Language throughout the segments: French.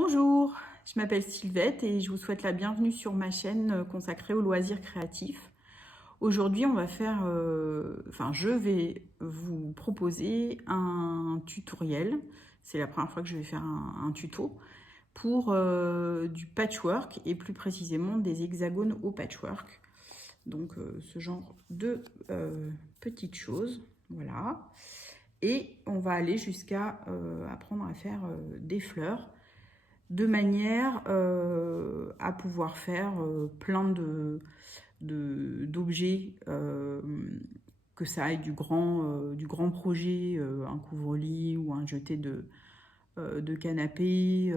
Bonjour, je m'appelle Sylvette et je vous souhaite la bienvenue sur ma chaîne consacrée aux loisirs créatifs. Aujourd'hui, je vais vous proposer un tutoriel. C'est la première fois que je vais faire un tuto pour du patchwork et plus précisément des hexagones au patchwork. Donc ce genre de petites choses, voilà. Et on va aller jusqu'à apprendre à faire des fleurs de manière à pouvoir faire plein d'objets, que ça aille du grand projet, un couvre-lit ou un jeté de canapé,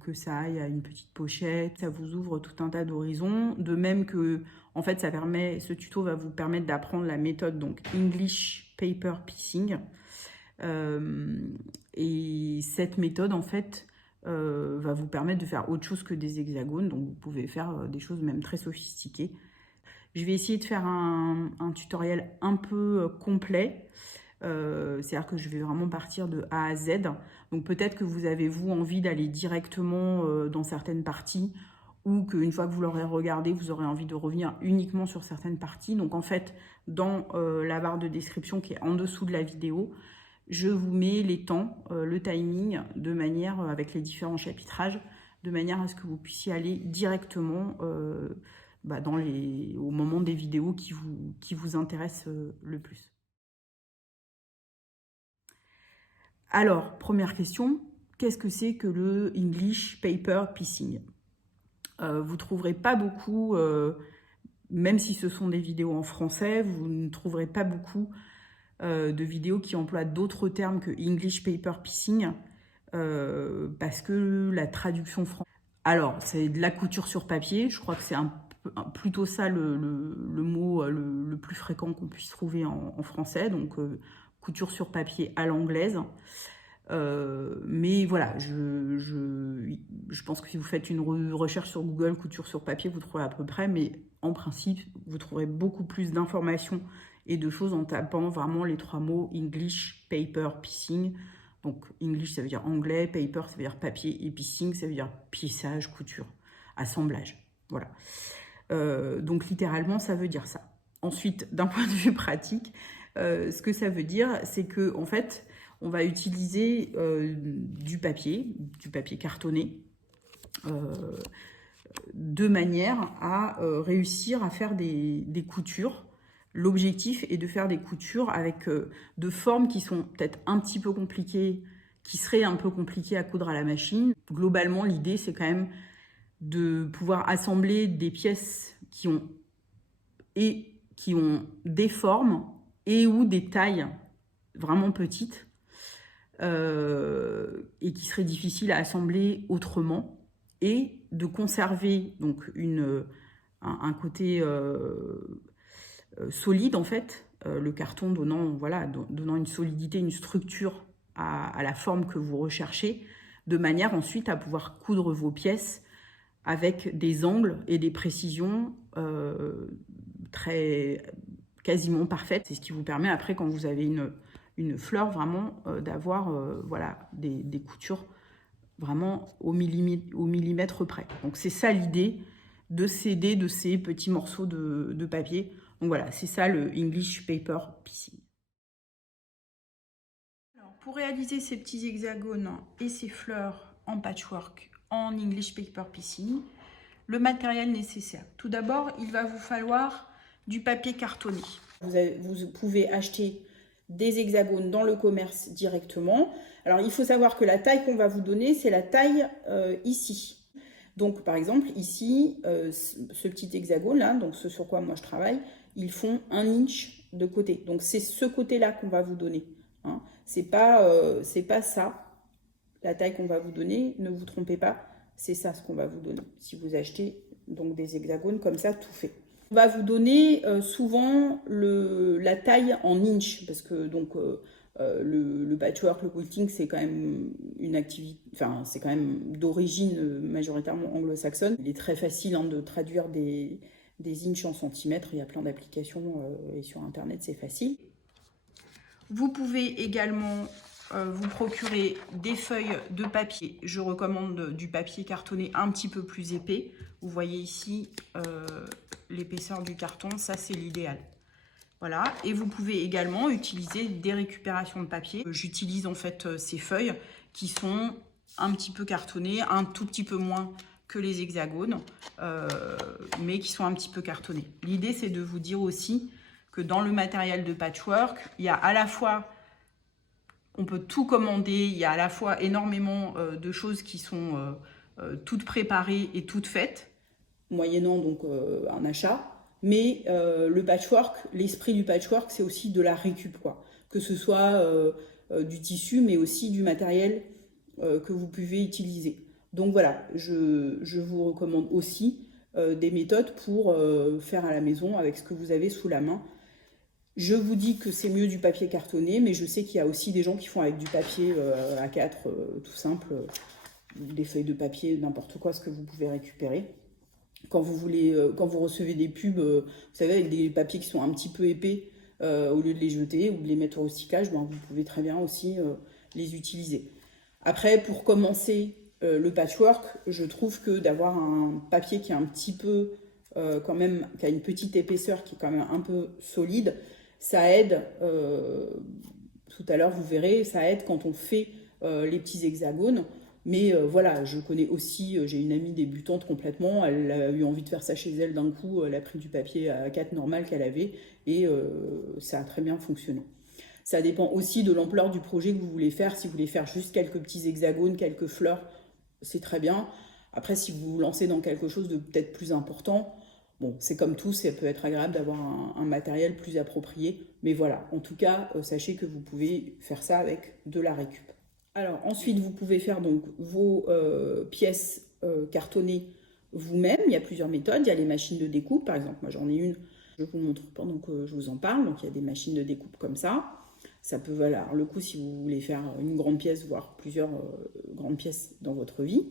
que ça aille à une petite pochette. Ça vous ouvre tout un tas d'horizons. De même que, en fait, ce tuto va vous permettre d'apprendre la méthode donc English Paper Piecing. Et cette méthode, en fait, va vous permettre de faire autre chose que des hexagones. Donc, vous pouvez faire des choses même très sophistiquées. Je vais essayer de faire un tutoriel un peu complet. C'est-à-dire que je vais vraiment partir de A à Z. Donc, peut-être que vous avez, vous, envie d'aller directement dans certaines parties ou qu'une fois que vous l'aurez regardé, vous aurez envie de revenir uniquement sur certaines parties. Donc, en fait, dans la barre de description qui est en dessous de la vidéo, je vous mets les temps, le timing, de manière, avec les différents chapitrages, de manière à ce que vous puissiez aller directement au moment des vidéos qui vous intéressent le plus. Alors, première question, qu'est-ce que c'est que le English Paper Piecing? Vous ne trouverez pas beaucoup, même si ce sont des vidéos en français, vous ne trouverez pas beaucoup de vidéos qui emploient d'autres termes que English Paper Piecing, parce que la traduction française... Alors, c'est de la couture sur papier, je crois que c'est plutôt ça le mot le plus fréquent qu'on puisse trouver en français, donc couture sur papier à l'anglaise. Mais voilà, je pense que si vous faites une recherche sur Google, couture sur papier, vous trouverez à peu près, mais en principe, vous trouverez beaucoup plus d'informations et de choses en tapant vraiment les trois mots English, Paper, Piecing. Donc English, ça veut dire anglais, Paper, ça veut dire papier, et Piecing, ça veut dire piéçage, couture, assemblage. Voilà. Donc littéralement, ça veut dire ça. Ensuite, d'un point de vue pratique, ce que ça veut dire, c'est que en fait, on va utiliser du papier cartonné, de manière à réussir à faire des coutures. L'objectif est de faire des coutures avec de formes qui sont peut-être un petit peu compliquées, qui seraient un peu compliquées à coudre à la machine. Globalement, l'idée, c'est quand même de pouvoir assembler des pièces qui ont des formes et ou des tailles vraiment petites, et qui serait difficile à assembler autrement, et de conserver donc un côté solide, en fait, le carton donnant une solidité, une structure à la forme que vous recherchez, de manière ensuite à pouvoir coudre vos pièces avec des angles et des précisions quasiment parfaites. C'est ce qui vous permet après, quand vous avez une fleur, vraiment d'avoir des coutures vraiment au millimètre près. Donc c'est ça l'idée de s'aider de ces petits morceaux de papier. Donc voilà, c'est ça le English Paper Piecing. Alors, pour réaliser ces petits hexagones et ces fleurs en patchwork en English Paper Piecing, le matériel nécessaire. Tout d'abord, il va vous falloir du papier cartonné. Vous pouvez acheter des hexagones dans le commerce directement. Alors, il faut savoir que la taille qu'on va vous donner, c'est la taille ici. Donc, par exemple, ici, ce petit hexagone-là, donc ce sur quoi moi je travaille, ils font 1 inch de côté. Donc, c'est ce côté-là qu'on va vous donner. Hein. C'est pas ça, la taille qu'on va vous donner, ne vous trompez pas. C'est ça ce qu'on va vous donner si vous achetez donc des hexagones comme ça tout fait. On va vous donner souvent la taille en inch, parce que donc le patchwork, le quilting, c'est quand même une activité, enfin c'est quand même d'origine majoritairement anglo-saxonne. Il est très facile de traduire des inches en centimètres, il y a plein d'applications et sur internet c'est facile. Vous pouvez également vous procurez des feuilles de papier. Je recommande du papier cartonné un petit peu plus épais. Vous voyez ici l'épaisseur du carton, ça c'est l'idéal. Voilà, et vous pouvez également utiliser des récupérations de papier. J'utilise en fait ces feuilles qui sont un petit peu cartonnées, un tout petit peu moins que les hexagones, mais qui sont un petit peu cartonnées. L'idée, c'est de vous dire aussi que dans le matériel de patchwork, il y a à la fois, on peut tout commander, il y a à la fois énormément de choses qui sont toutes préparées et toutes faites, moyennant donc un achat. Mais le patchwork, l'esprit du patchwork, c'est aussi de la récup, quoi. Que ce soit du tissu, mais aussi du matériel que vous pouvez utiliser. Donc voilà, je vous recommande aussi des méthodes pour faire à la maison avec ce que vous avez sous la main. Je vous dis que c'est mieux du papier cartonné, mais je sais qu'il y a aussi des gens qui font avec du papier A4 tout simple, des feuilles de papier, n'importe quoi, ce que vous pouvez récupérer. Quand vous recevez des pubs, vous savez, avec des papiers qui sont un petit peu épais, au lieu de les jeter ou de les mettre au recyclage, ben, vous pouvez très bien aussi les utiliser. Après, pour commencer le patchwork, je trouve que d'avoir un papier qui est un petit peu, quand même, qui a une petite épaisseur, qui est quand même un peu solide, ça aide, tout à l'heure vous verrez, ça aide quand on fait les petits hexagones. Mais voilà, je connais aussi, j'ai une amie débutante complètement, elle a eu envie de faire ça chez elle d'un coup, elle a pris du papier A4 normal qu'elle avait et ça a très bien fonctionné. Ça dépend aussi de l'ampleur du projet que vous voulez faire. Si vous voulez faire juste quelques petits hexagones, quelques fleurs, c'est très bien. Après, si vous vous lancez dans quelque chose de peut-être plus important, bon, c'est comme tout, ça peut être agréable d'avoir un matériel plus approprié. Mais voilà, en tout cas, sachez que vous pouvez faire ça avec de la récup. Alors ensuite, vous pouvez faire donc vos pièces cartonnées vous-même. Il y a plusieurs méthodes. Il y a les machines de découpe, par exemple. Moi, j'en ai une. Je vous montre pendant que je vous en parle. Donc, il y a des machines de découpe comme ça. Ça peut valoir le coup si vous voulez faire une grande pièce, voire plusieurs grandes pièces dans votre vie.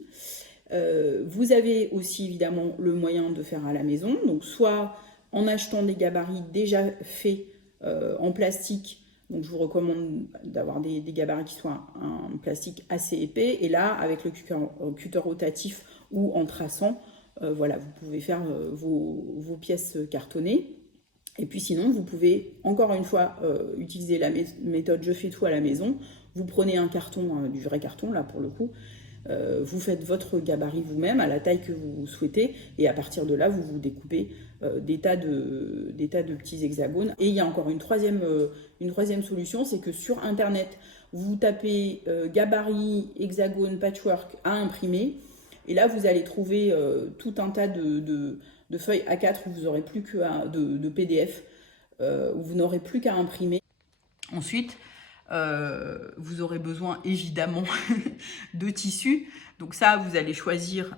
Vous avez aussi évidemment le moyen de faire à la maison. Donc, soit en achetant des gabarits déjà faits en plastique. Donc, je vous recommande d'avoir des gabarits qui soient un plastique assez épais. Et là, avec le cutter rotatif ou en traçant, voilà, vous pouvez faire vos pièces cartonnées. Et puis sinon, vous pouvez encore une fois utiliser la méthode je fais tout à la maison. Vous prenez un carton, du vrai carton là pour le coup, vous faites votre gabarit vous-même à la taille que vous souhaitez et à partir de là, vous vous découpez des tas de petits hexagones. Et il y a encore une troisième solution, c'est que sur Internet, vous tapez gabarit, hexagone, patchwork à imprimer et là, vous allez trouver tout un tas de feuilles A4 où vous n'aurez plus que de PDF, où vous n'aurez plus qu'à imprimer. Ensuite, vous aurez besoin évidemment de tissus. Donc ça, vous allez choisir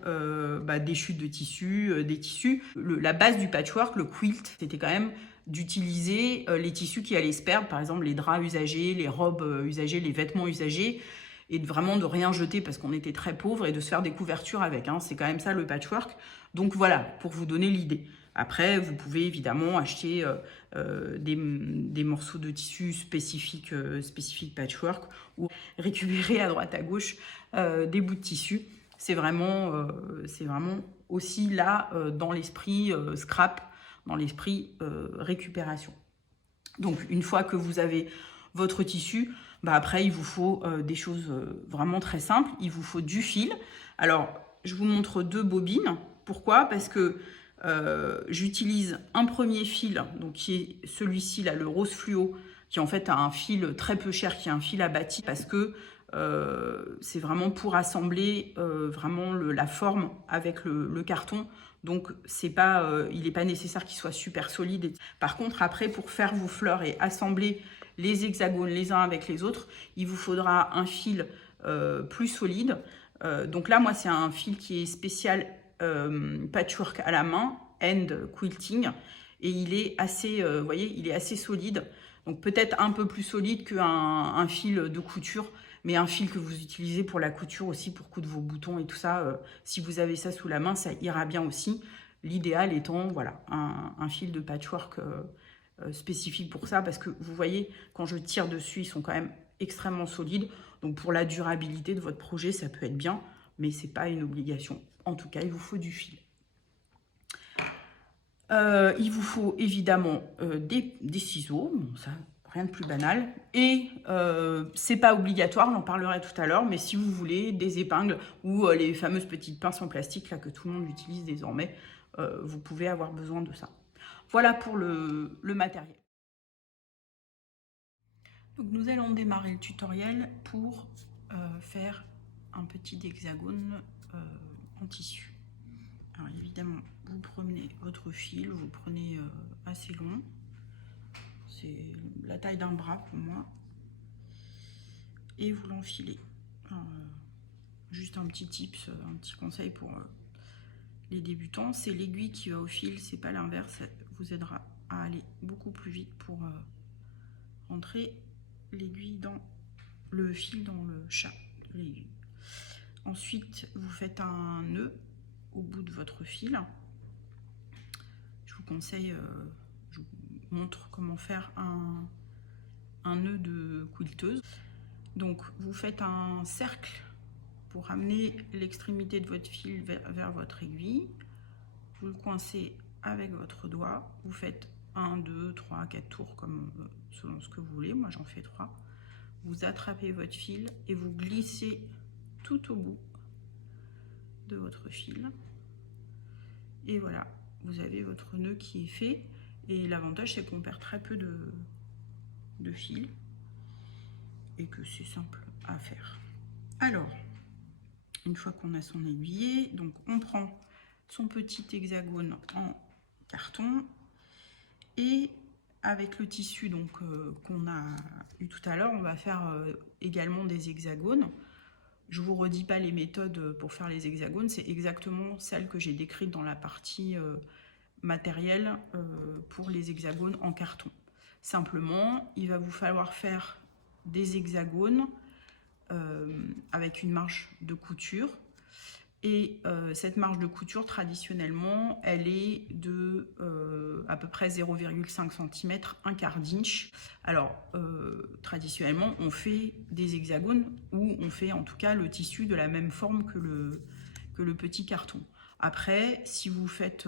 des chutes de tissus, des tissus. La base du patchwork, le quilt, c'était quand même d'utiliser les tissus qui allaient se perdre, par exemple les draps usagés, les robes usagées, les vêtements usagés, et vraiment de rien jeter parce qu'on était très pauvres et de se faire des couvertures avec. Hein. C'est quand même ça le patchwork. Donc voilà, pour vous donner l'idée. Après, vous pouvez évidemment acheter des morceaux de tissu spécifiques patchwork ou récupérer à droite à gauche des bouts de tissu. C'est vraiment aussi là dans l'esprit scrap, dans l'esprit récupération. Donc une fois que vous avez votre tissu, après il vous faut des choses vraiment très simples. Il vous faut du fil. Alors je vous montre 2 bobines. Pourquoi? Parce que j'utilise un premier fil, donc qui est celui-ci là, le rose fluo, qui en fait a un fil très peu cher, qui est un fil à bâti, parce que c'est vraiment pour assembler vraiment la forme avec le carton. Donc il n'est pas nécessaire qu'il soit super solide. Par contre, après, pour faire vos fleurs et assembler les hexagones les uns avec les autres, il vous faudra un fil plus solide. Donc là, moi, c'est un fil qui est spécial patchwork à la main, end quilting, et il est assez, vous voyez, il est assez solide. Donc peut-être un peu plus solide qu'un fil de couture, mais un fil que vous utilisez pour la couture aussi, pour coudre vos boutons et tout ça. Si vous avez ça sous la main, ça ira bien aussi. L'idéal étant, voilà, un fil de patchwork spécifique pour ça, parce que vous voyez, quand je tire dessus, ils sont quand même extrêmement solide. Donc pour la durabilité de votre projet, ça peut être bien, mais c'est pas une obligation. En tout cas, il vous faut du fil. Il vous faut évidemment des ciseaux, bon, ça, rien de plus banal. Et c'est pas obligatoire, j'en parlerai tout à l'heure, mais si vous voulez des épingles ou les fameuses petites pinces en plastique là, que tout le monde utilise désormais, vous pouvez avoir besoin de ça. Voilà pour le matériel. Donc nous allons démarrer le tutoriel pour faire un petit hexagone en tissu. Alors évidemment, vous prenez votre fil, vous prenez assez long, c'est la taille d'un bras pour moi, et vous l'enfilez. Juste un petit tips, un petit conseil pour les débutants, c'est l'aiguille qui va au fil, c'est pas l'inverse, ça vous aidera à aller beaucoup plus vite pour rentrer l'aiguille dans le fil dans le chat de l'aiguille. Ensuite, vous faites un nœud au bout de votre fil. Je vous conseille, je vous montre comment faire un nœud de quilteuse. Donc, vous faites un cercle pour amener l'extrémité de votre fil vers votre aiguille. Vous le coincez avec votre doigt. Vous faites 1, 2, 3, 4 tours comme selon ce que vous voulez. Moi, j'en fais 3. Vous attrapez votre fil et vous glissez tout au bout de votre fil. Et voilà, vous avez votre nœud qui est fait. Et l'avantage, c'est qu'on perd très peu de fil et que c'est simple à faire. Alors, une fois qu'on a son aiguillé, donc on prend son petit hexagone en carton et avec le tissu donc qu'on a eu tout à l'heure, on va faire également des hexagones. Je ne vous redis pas les méthodes pour faire les hexagones, c'est exactement celles que j'ai décrites dans la partie matériel pour les hexagones en carton. Simplement, il va vous falloir faire des hexagones avec une marge de couture. Et cette marge de couture, traditionnellement, elle est de à peu près 0,5 cm, un quart d'inch. Alors, traditionnellement, on fait des hexagones où on fait en tout cas le tissu de la même forme que le petit carton. Après, si vous faites...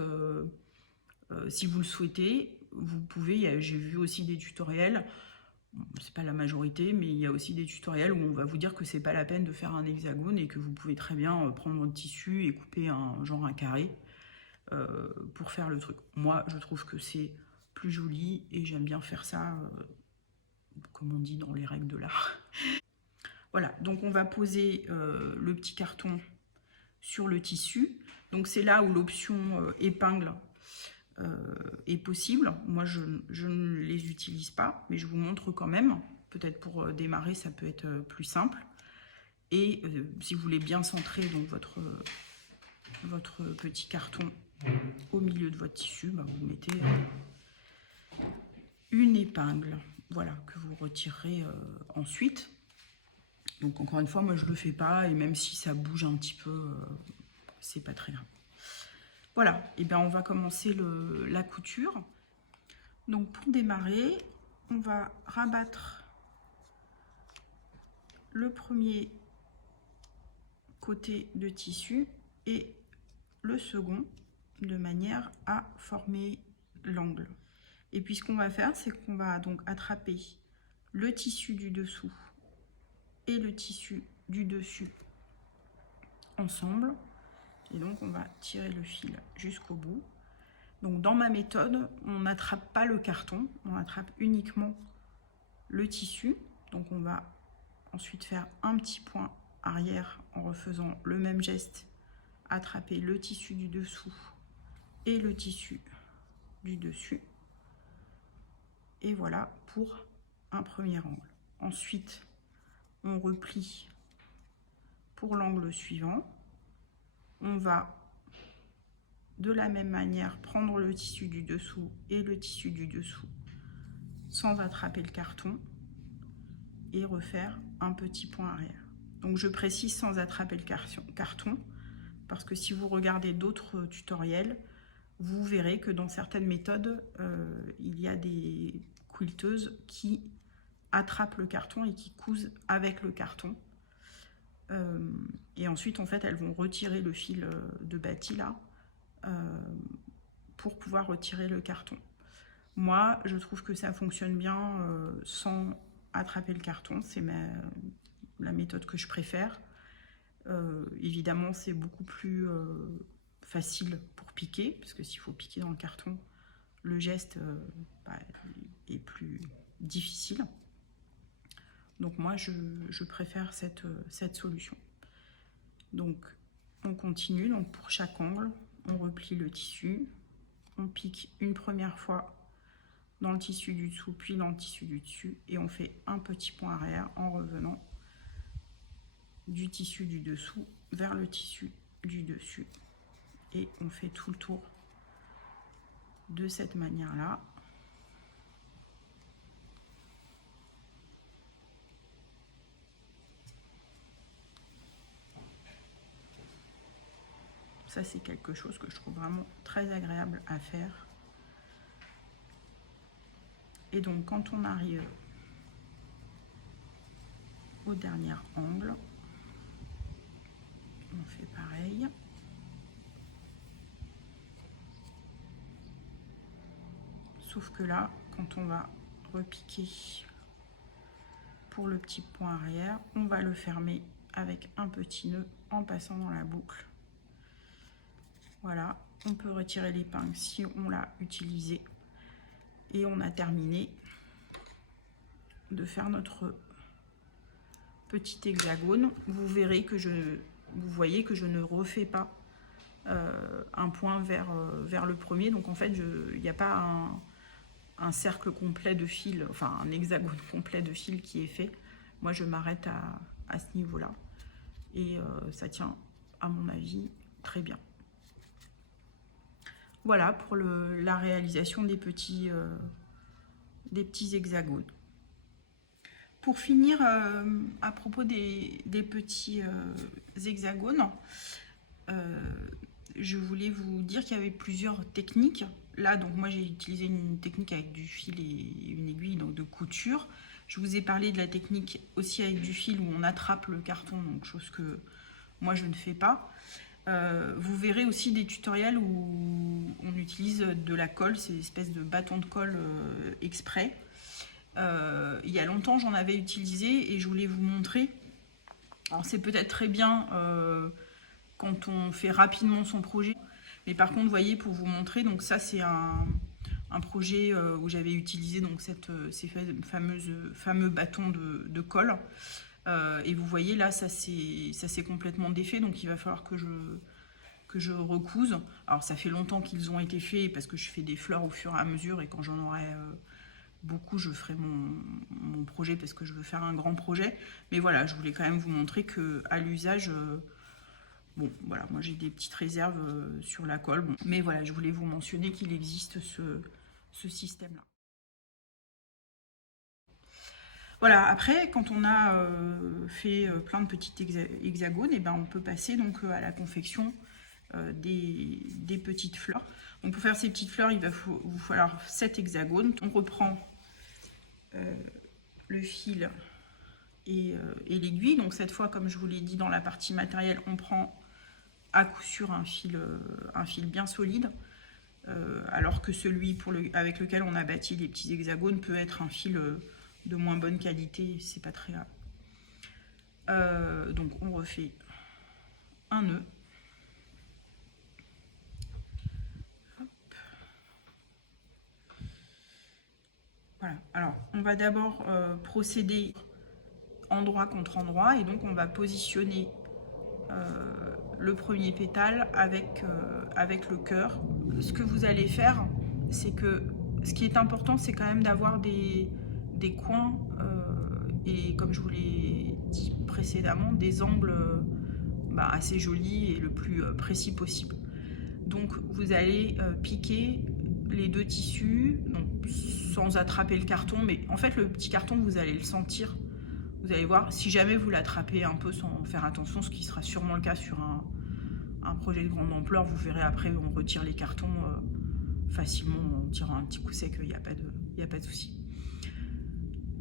si vous le souhaitez, vous pouvez, j'ai vu aussi des tutoriels, c'est pas la majorité, mais il y a aussi des tutoriels où on va vous dire que c'est pas la peine de faire un hexagone et que vous pouvez très bien prendre votre tissu et couper un carré pour faire le truc. Moi, je trouve que c'est plus joli et j'aime bien faire ça, comme on dit dans les règles de l'art. Voilà, donc on va poser le petit carton sur le tissu. Donc c'est là où l'option épingle est possible. Moi, je ne les utilise pas, mais je vous montre quand même. Peut-être pour démarrer, ça peut être plus simple. Et si vous voulez bien centrer donc votre petit carton au milieu de votre tissu, bah, vous mettez une épingle, voilà, que vous retirerez ensuite. Donc encore une fois, moi je le fais pas, et même si ça bouge un petit peu, c'est pas très grave. Voilà, et bien on va commencer la couture. Donc pour démarrer, on va rabattre le premier côté de tissu et le second de manière à former l'angle. Et puis ce qu'on va faire, c'est qu'on va donc attraper le tissu du dessous et le tissu du dessus ensemble. Et donc on va tirer le fil jusqu'au bout. Donc dans ma méthode, on n'attrape pas le carton, on attrape uniquement le tissu. Donc on va ensuite faire un petit point arrière en refaisant le même geste, attraper le tissu du dessous et le tissu du dessus. Et voilà pour un premier angle. Ensuite, on replie pour l'angle suivant. On va de la même manière prendre le tissu du dessous et le tissu du dessous sans attraper le carton et refaire un petit point arrière. Donc je précise sans attraper le carton parce que si vous regardez d'autres tutoriels, vous verrez que dans certaines méthodes, il y a des quilteuses qui attrapent le carton et qui cousent avec le carton. Et ensuite, en fait, elles vont retirer le fil de bâti là pour pouvoir retirer le carton. Moi, je trouve que ça fonctionne bien sans attraper le carton. C'est la méthode que je préfère. Évidemment, c'est beaucoup plus facile pour piquer, parce que s'il faut piquer dans le carton, le geste est plus difficile. Donc moi, je préfère cette solution. Donc, on continue. Donc, pour chaque angle, on replie le tissu. On pique une première fois dans le tissu du dessous, puis dans le tissu du dessus. Et on fait un petit point arrière en revenant du tissu du dessous vers le tissu du dessus. Et on fait tout le tour de cette manière-là. Ça, c'est quelque chose que je trouve vraiment très agréable à faire. Et donc, quand on arrive au dernier angle, on fait pareil. Sauf que là, quand on va repiquer pour le petit point arrière, on va le fermer avec un petit nœud en passant dans la boucle. Voilà, on peut retirer l'épingle si on l'a utilisé. Et on a terminé de faire notre petit hexagone. Vous verrez que vous voyez que je ne refais pas un point vers le premier. Donc en fait, il n'y a pas un cercle complet de fil, enfin un hexagone complet de fil qui est fait. Moi, je m'arrête à ce niveau-là. Et ça tient, à mon avis, très bien. Voilà pour la réalisation des petits hexagones. Pour finir, à propos des petits hexagones, je voulais vous dire qu'il y avait plusieurs techniques. Là, donc moi j'ai utilisé une technique avec du fil et une aiguille, donc de couture. Je vous ai parlé de la technique aussi avec du fil où on attrape le carton, donc chose que moi je ne fais pas. Vous verrez aussi des tutoriels où on utilise de la colle, c'est une espèce de bâton de colle exprès. Il y a longtemps j'en avais utilisé et je voulais vous montrer. Alors c'est peut-être très bien quand on fait rapidement son projet, mais par contre vous voyez, pour vous montrer, donc ça c'est un projet où j'avais utilisé donc ces fameux bâtons de colle. Et vous voyez là, ça s'est complètement défait, donc il va falloir que je recouse. Alors ça fait longtemps qu'ils ont été faits parce que je fais des fleurs au fur et à mesure, et quand j'en aurai beaucoup, je ferai mon projet parce que je veux faire un grand projet. Mais voilà, je voulais quand même vous montrer que à l'usage, bon voilà, moi j'ai des petites réserves sur la colle. Bon, mais voilà, je voulais vous mentionner qu'il existe ce système-là. Voilà, après, quand on a fait plein de petits hexagones, et ben on peut passer donc à la confection des petites fleurs. Donc pour faire ces petites fleurs, il va vous falloir 7 hexagones. On reprend le fil et l'aiguille. Donc cette fois, comme je vous l'ai dit dans la partie matérielle, on prend à coup sûr un fil bien solide. Alors que celui avec lequel on a bâti les petits hexagones peut être un fil de moins bonne qualité, c'est pas très grave. Donc on refait un nœud. Hop. Voilà, alors on va d'abord procéder endroit contre endroit, et donc on va positionner le premier pétale avec le cœur. Ce que vous allez faire, c'est que ce qui est important, c'est quand même d'avoir des coins et, comme je vous l'ai dit précédemment, des angles assez jolis et le plus précis possible. Donc vous allez piquer les deux tissus, donc sans attraper le carton, mais en fait le petit carton, vous allez le sentir. Vous allez voir, si jamais vous l'attrapez un peu sans faire attention, ce qui sera sûrement le cas sur un projet de grande ampleur, vous verrez après, on retire les cartons facilement en tirant un petit coup sec, il n'y a pas de souci.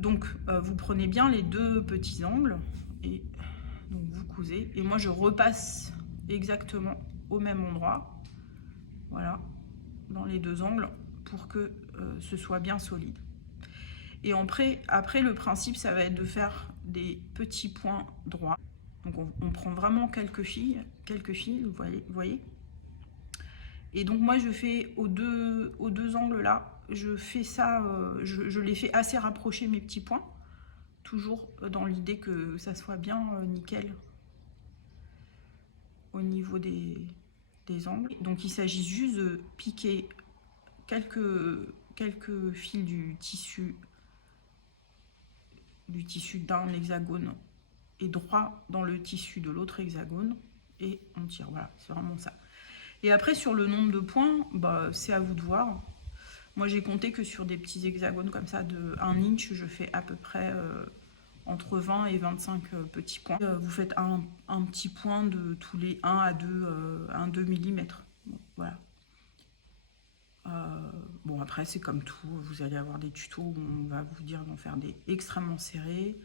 Donc vous prenez bien les deux petits angles et donc vous cousez. Et moi je repasse exactement au même endroit, voilà, dans les deux angles pour que ce soit bien solide. Et après le principe ça va être de faire des petits points droits. Donc on prend vraiment quelques fils, vous voyez. Et donc moi je fais aux deux angles là, je fais ça, je les fais assez rapprocher mes petits points, toujours dans l'idée que ça soit bien nickel au niveau des angles. Donc il s'agit juste de piquer quelques fils du tissu d'un hexagone et droit dans le tissu de l'autre hexagone et on tire. Voilà, c'est vraiment ça. Et après sur le nombre de points, bah, c'est à vous de voir. Moi j'ai compté que sur des petits hexagones comme ça de 1 inch, je fais à peu près entre 20 et 25 petits points. Vous faites un petit point de tous les 1 à 2 mm. Bon, voilà. Bon après c'est comme tout, vous allez avoir des tutos où on va vous dire d'en faire des extrêmement serrés,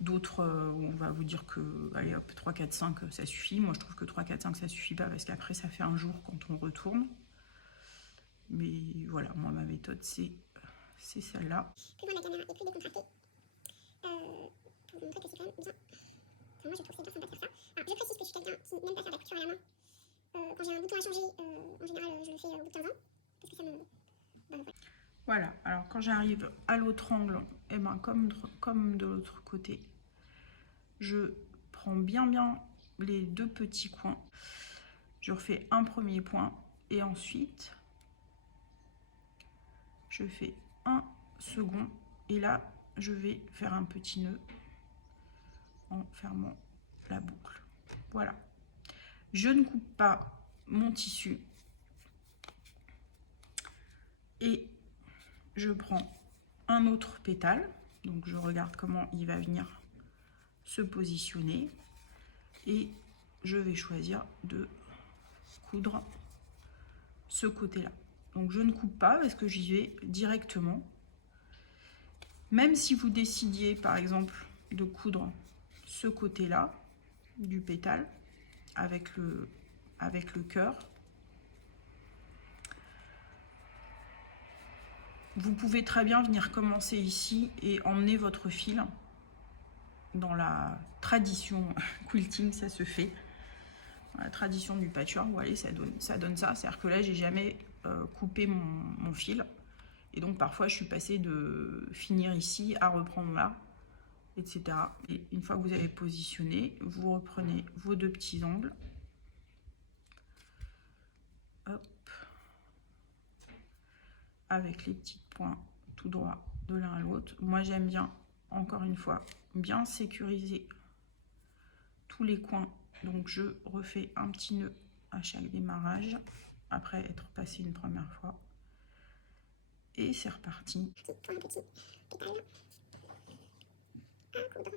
d'autres où on va vous dire que allez hop 3, 4, 5 ça suffit. Moi je trouve que 3, 4, 5 ça suffit pas parce qu'après ça fait un jour quand on retourne. Mais voilà, moi ma méthode c'est celle-là. Plus loin de la caméra et plus décontracté, pour vous montrer que c'est quand même bien. Enfin, moi je trouve que c'est bien sympa de faire ça. Alors je précise que je suis quelqu'un qui n'aime pas faire la couture à la main. Quand j'ai un bouton à changer, en général je le fais au bout de 15 ans. Parce que ça me... Voilà, alors quand j'arrive à l'autre angle, et ben comme de l'autre côté, je prends bien les deux petits coins. Je refais un premier point et ensuite je fais un second et là je vais faire un petit nœud en fermant la boucle. Voilà, je ne coupe pas mon tissu et je prends un autre pétale, donc je regarde comment il va venir se positionner et je vais choisir de coudre ce côté là. Donc je ne coupe pas parce que j'y vais directement. Même si vous décidiez par exemple de coudre ce côté là du pétale avec le cœur, vous pouvez très bien venir commencer ici et emmener votre fil. Dans la tradition quilting, ça se fait. Dans la tradition du patchwork, vous voyez, ça donne ça. C'est-à-dire que là, j'ai jamais coupé mon fil. Et donc, parfois, je suis passée de finir ici à reprendre là, etc. Et une fois que vous avez positionné, vous reprenez vos deux petits angles. Hop. Avec les petits points tout droit de l'un à l'autre. Moi, j'aime bien, encore une fois, bien sécuriser tous les coins. Donc, je refais un petit nœud à chaque démarrage, après être passé une première fois. Et c'est reparti. Pour un petit pétale à coudre.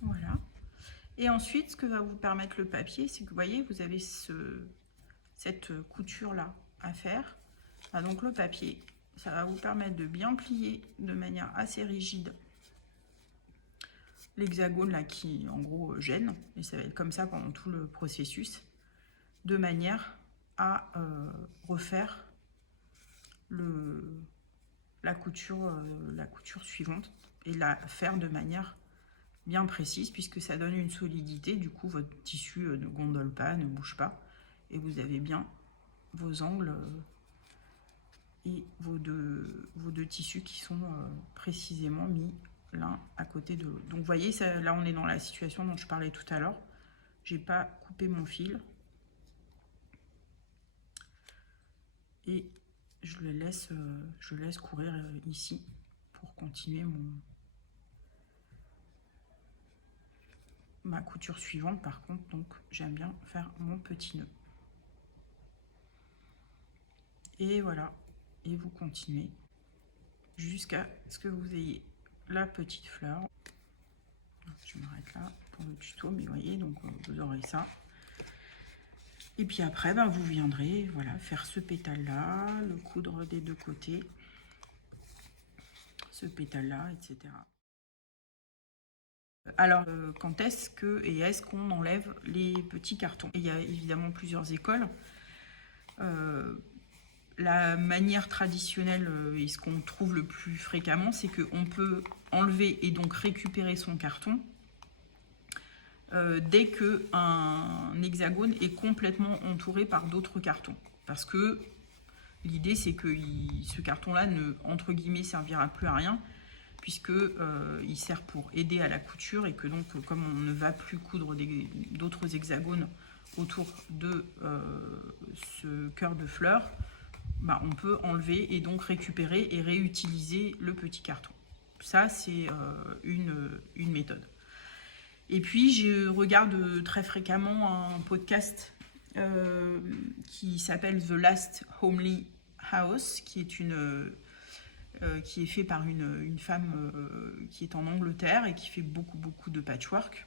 Voilà. Et ensuite, ce que va vous permettre le papier, c'est que vous voyez, vous avez cette couture-là à faire. Ah, donc le papier, ça va vous permettre de bien plier de manière assez rigide l'hexagone là qui en gros gêne. Et ça va être comme ça pendant tout le processus, de manière à refaire la couture suivante et la faire de manière bien précise puisque ça donne une solidité. Du coup, votre tissu ne gondole pas, ne bouge pas et vous avez bien vos angles et vos deux tissus qui sont précisément mis l'un à côté de l'autre. Donc vous voyez, ça, là on est dans la situation dont je parlais tout à l'heure. J'ai pas coupé mon fil et je laisse courir ici pour continuer ma couture suivante. Par contre, donc j'aime bien faire mon petit nœud. Et voilà, et vous continuez jusqu'à ce que vous ayez la petite fleur. Je m'arrête là pour le tuto, mais vous voyez, donc vous aurez ça. Et puis après, ben, vous viendrez voilà, faire ce pétale-là, le coudre des deux côtés, ce pétale-là, etc. Alors, quand est-ce qu'on enlève les petits cartons? Il y a évidemment plusieurs écoles. La manière traditionnelle et ce qu'on trouve le plus fréquemment, c'est qu'on peut enlever et donc récupérer son carton dès qu'un hexagone est complètement entouré par d'autres cartons. Parce que l'idée, c'est que ce carton-là ne, entre guillemets, servira plus à rien, puisque il sert pour aider à la couture et que donc, comme on ne va plus coudre d'autres hexagones autour de ce cœur de fleur, bah, on peut enlever et donc récupérer et réutiliser le petit carton. Ça, c'est une méthode. Et puis, je regarde très fréquemment un podcast qui s'appelle The Last Homely House, qui est fait par une femme qui est en Angleterre et qui fait beaucoup de patchwork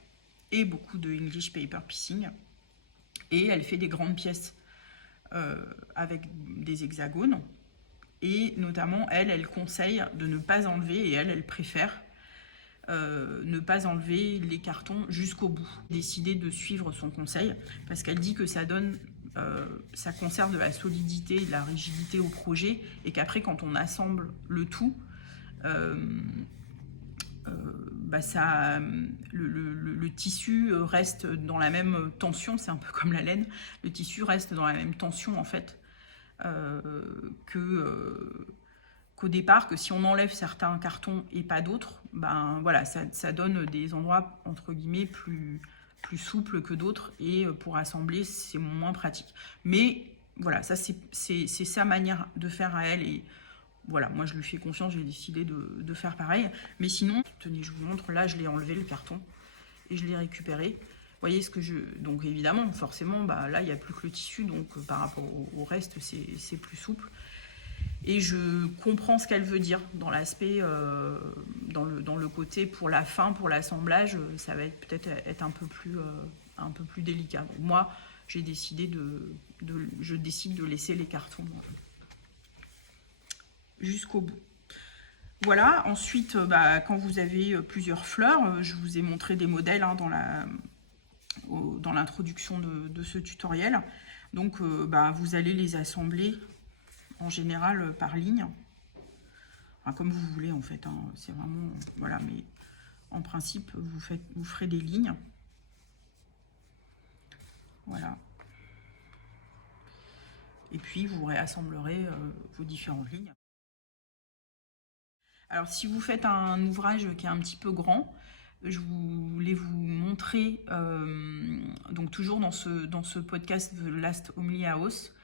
et beaucoup de English paper piecing. Et elle fait des grandes pièces avec des hexagones. Et notamment, elle conseille de ne pas enlever, et elle préfère ne pas enlever les cartons jusqu'au bout. Décider de suivre son conseil, parce qu'elle dit que ça conserve de la solidité, de la rigidité au projet, et qu'après, quand on assemble le tout, le tissu reste dans la même tension, c'est un peu comme la laine, le tissu reste dans la même tension en fait qu'au départ, que si on enlève certains cartons et pas d'autres, ben voilà, ça donne des endroits entre guillemets plus souples que d'autres, et pour assembler c'est moins pratique. Mais voilà, ça c'est sa manière de faire à elle, et voilà, moi je lui fais confiance, j'ai décidé de faire pareil. Mais sinon, tenez, je vous montre, là je l'ai enlevé le carton et je l'ai récupéré. Vous voyez ce que je... Donc évidemment, forcément, bah, là il n'y a plus que le tissu, donc par rapport au reste, c'est plus souple. Et je comprends ce qu'elle veut dire dans l'aspect, dans le côté pour la fin, pour l'assemblage, ça va peut-être être un peu plus délicat. Donc moi, j'ai décidé je décide de laisser les cartons jusqu'au bout. Voilà, ensuite, quand vous avez plusieurs fleurs, je vous ai montré des modèles dans l'introduction de ce tutoriel. Donc, vous allez les assembler en général par ligne. Enfin, comme vous voulez en fait, hein, c'est vraiment... Voilà, mais en principe, vous ferez des lignes. Voilà. Et puis, vous réassemblerez vos différentes lignes. Alors, si vous faites un ouvrage qui est un petit peu grand, je voulais vous montrer, donc toujours dans ce podcast The Last Homely House,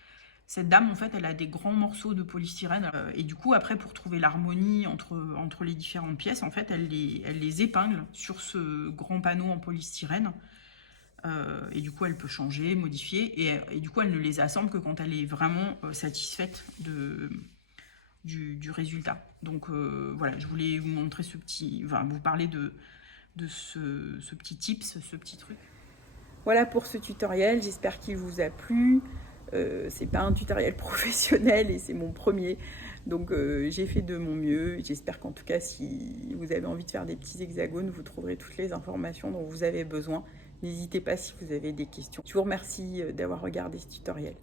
cette dame, en fait, elle a des grands morceaux de polystyrène, et du coup, après, pour trouver l'harmonie entre les différentes pièces, en fait, elle les épingle sur ce grand panneau en polystyrène, et du coup, elle peut changer, modifier, et du coup, elle ne les assemble que quand elle est vraiment satisfaite du résultat. Donc voilà, je voulais vous montrer vous parler de ce petit tips, ce petit truc. Voilà pour ce tutoriel, j'espère qu'il vous a plu. C'est pas un tutoriel professionnel et c'est mon premier, donc j'ai fait de mon mieux. J'espère qu'en tout cas, si vous avez envie de faire des petits hexagones, vous trouverez toutes les informations dont vous avez besoin. N'hésitez pas si vous avez des questions. Je vous remercie d'avoir regardé ce tutoriel.